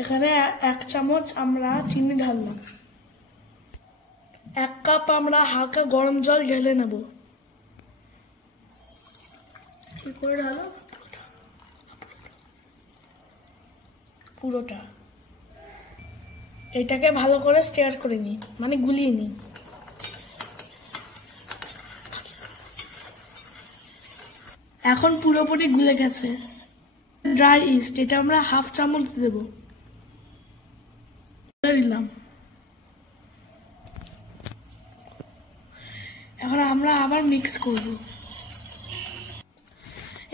এখানে 1 চামচ আমরা চিনি ঢাললাম। 1 কাপ আমরা হালকা গরম জল ঢেলে নেব। কি করে ঢালো? পুরোটা। এটাকে ভালো করে স্টিয়ার করে নিই, মানে গুলিয়ে নিই। এখন পুরোপুরি গুলে গেছে। ড্রাই ইস্ট, এটা আমরা 1/2 চামচ দেব। দিলাম। এখন আমরা আবার মিক্স করব।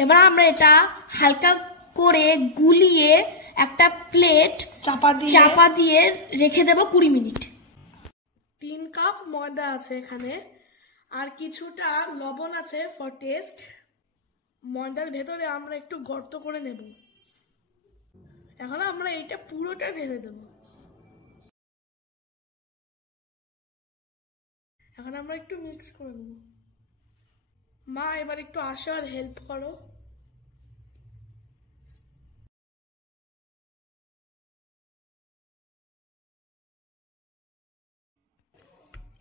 এবার আমরা এটা হালকা করে গুলিয়ে একটা প্লেট চাপা দিয়ে রেখে দেব 20 মিনিট। 3 কাপ ময়দা আছে এখানে, আর কিছুটা লবণ আছে ফর টেস্ট। ময়দার ভেতরে আমরা একটু গর্ত করে নেব। এখন আমরা এটা পুরোটা ঢেলে দেব। এখন আমরা একটু মিক্স করে নেব। মা, এবার একটু আসো আর হেল্প করো।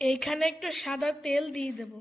এইখানে একটু সাদা তেল দিয়ে দেব।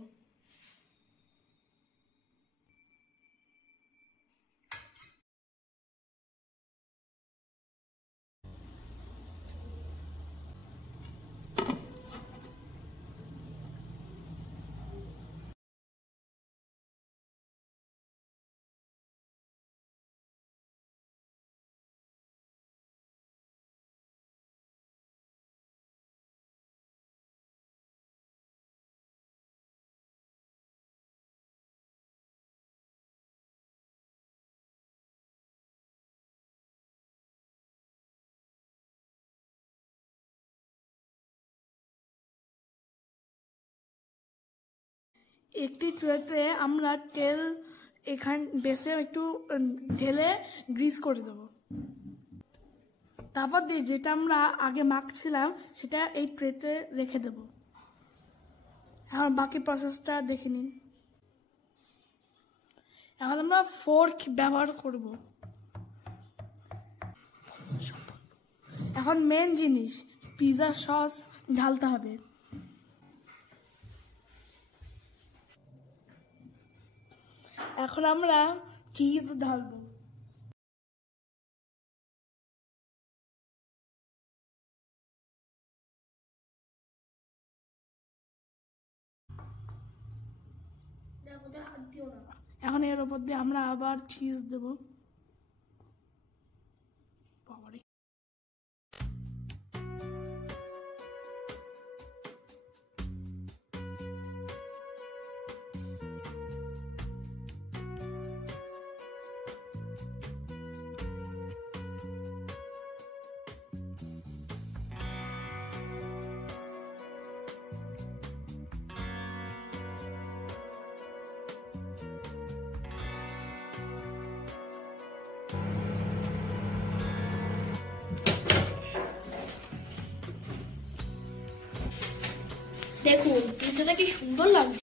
একটি ট্রেতে আমরা তেল বেসে একটু ঢেলে গ্রিস করে দেব। তারপর যেটা আমরা আগে মাখছিলাম সেটা এই ট্রেতে রেখে দেব। এখন বাকি প্রসেসটা দেখে নিন। এখন আমরা ফোর্ক ব্যবহার করব। এখন মেন জিনিস, পিৎজা সস ঢালতে হবে। এখন আমরা চিজ ঢালবো। এখন এর উপর দিয়ে আমরা আবার চিজ দেব। দেখুন পিৎজাটা কি সুন্দর লাগছে।